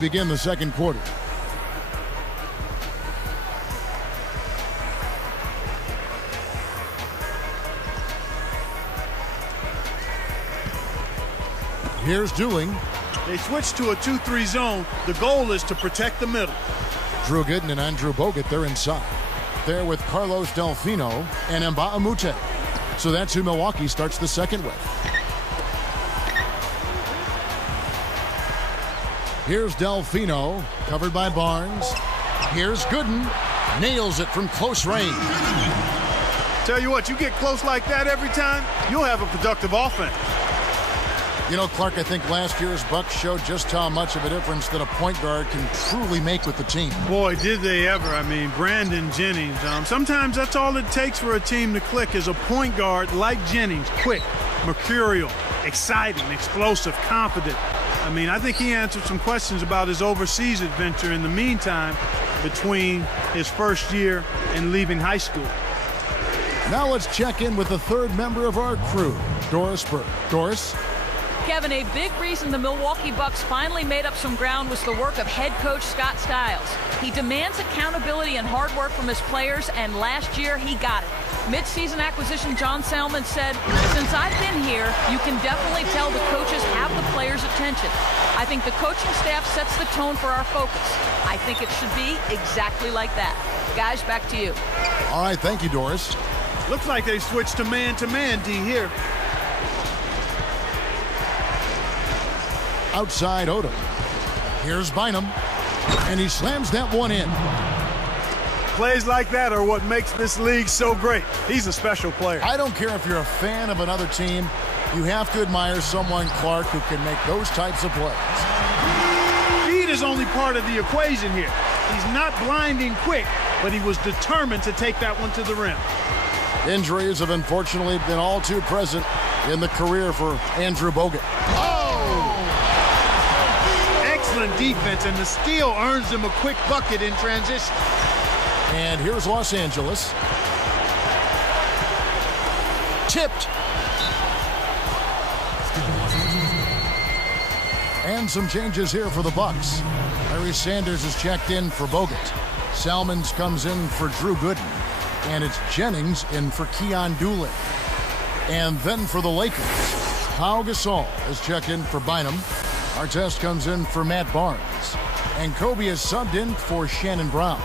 Begin the second quarter. Here's Dooling. They switch to a 2-3 zone. The goal is to protect the middle. Drew Gooden and Andrew Bogut, they're inside. They're with Carlos Delfino and Mbamute. So that's who Milwaukee starts the second with. Here's Delfino, covered by Barnes. Here's Gooden, nails it from close range. Tell you what, you get close like that every time, you'll have a productive offense. You know, Clark, I think last year's Bucks showed just how much of a difference that a point guard can truly make with the team. Boy, did they ever. I mean, Brandon Jennings. Sometimes that's all it takes for a team to click is a point guard like Jennings. Quick, mercurial, exciting, explosive, confident. I mean, I think he answered some questions about his overseas adventure in the meantime between his first year and leaving high school. Now let's check in with the third member of our crew, Doris Burke. Doris? Kevin, a big reason the Milwaukee Bucks finally made up some ground was the work of head coach Scott Skiles. He demands accountability and hard work from his players, and last year he got it. Mid-season acquisition John Salmon said, "Since I've been here, you can definitely tell the coaches have the players' attention. I think the coaching staff sets the tone for our focus. I think it should be exactly like that." Guys, back to you. All right, thank you, Doris. Looks like they switched to man-to-man, D, here. Outside Odom. Here's Bynum, and he slams that one in. Plays like that are what makes this league so great. He's a special player. I don't care if you're a fan of another team. You have to admire someone, Clark, who can make those types of plays. Speed is only part of the equation here. He's not blinding quick, but he was determined to take that one to the rim. Injuries have unfortunately been all too present in the career for Andrew Bogut. Excellent defense, and the steal earns him a quick bucket in transition. And here's Los Angeles. Tipped. And some changes here for the Bucks. Larry Sanders is checked in for Bogut. Salmons comes in for Drew Gooden. And it's Jennings in for Keon Dooling. And then for the Lakers, Pau Gasol is checked in for Bynum. Artest comes in for Matt Barnes. And Kobe is subbed in for Shannon Brown.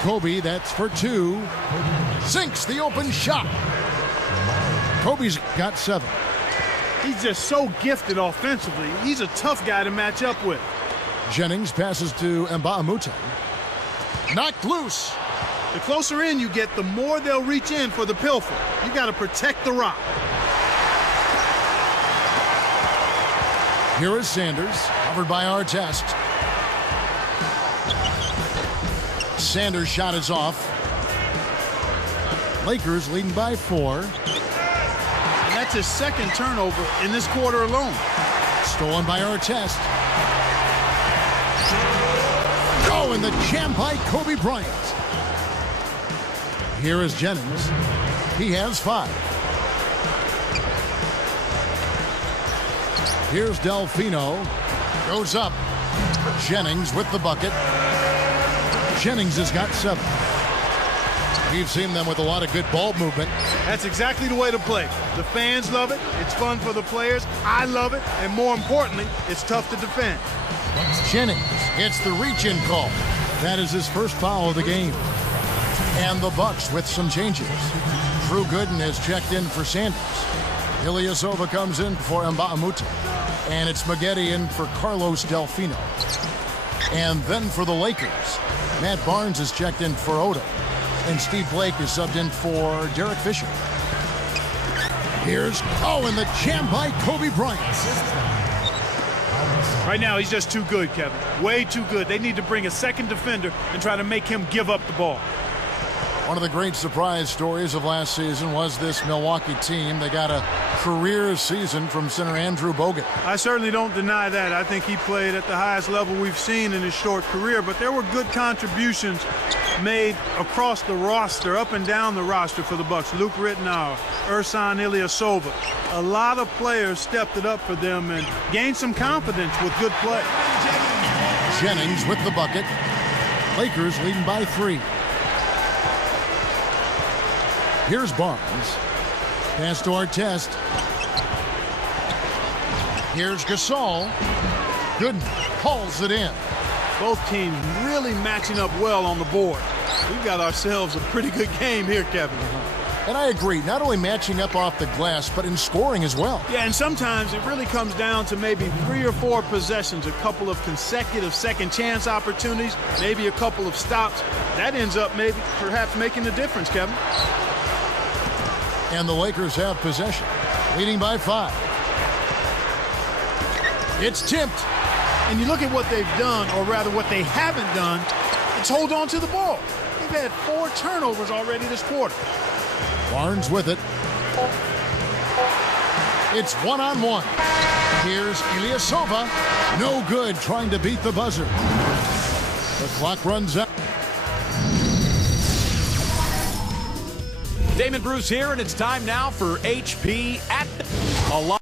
Kobe, that's for two. Sinks the open shot. Kobe's got 7. He's just so gifted offensively. He's a tough guy to match up with. Jennings passes to Mbamute. Knocked loose. The closer in you get, the more they'll reach in for the pilfer. You got to protect the rock. Here is Sanders, covered by Artest. Sanders' shot is off. Lakers leading by 4. And that's his second turnover in this quarter alone. Stolen by Artest. Oh, and the jam by Kobe Bryant. Here is Jennings. He has 5. Here's Delfino. Goes up. Jennings with the bucket. Jennings has got 7. We've seen them with a lot of good ball movement. That's exactly the way to play. The fans love it. It's fun for the players. I love it. And more importantly, it's tough to defend. Jennings gets the reach-in call. That is his first foul of the game. And the Bucks with some changes. Drew Gooden has checked in for Sanders. Ilyasova comes in for Mbamute. And it's Maggette in for Carlos Delfino. And then for the Lakers, Matt Barnes is checked in for Odom. And Steve Blake is subbed in for Derek Fisher. Here's, and the jam by Kobe Bryant. Right now, he's just too good, Kevin. Way too good. They need to bring a second defender and try to make him give up the ball. One of the great surprise stories of last season was this Milwaukee team. They got a career season from center Andrew Bogut. I certainly don't deny that. I think he played at the highest level we've seen in his short career, but there were good contributions made across the roster, up and down the roster for the Bucks. Luke Rittenauer, Ersan Ilyasova. A lot of players stepped it up for them and gained some confidence with good play. Jennings with the bucket. Lakers leading by 3. Here's Barnes. Pass to Artest. Here's Gasol. Gooden hauls it in. Both teams really matching up well on the board. We've got ourselves a pretty good game here, Kevin. And I agree, not only matching up off the glass, but in scoring as well. Yeah, and sometimes it really comes down to maybe 3 or 4 possessions, a couple of consecutive second chance opportunities, maybe a couple of stops. That ends up perhaps making the difference, Kevin. And the Lakers have possession, leading by 5. It's tipped. And you look at what they've done, or rather what they haven't done, it's hold on to the ball. They've had 4 turnovers already this quarter. Barnes with it. It's 1-on-1. Here's Ilyasova. No good, trying to beat the buzzer. The clock runs out. Damon Bruce here, and it's time now for HP at a lot.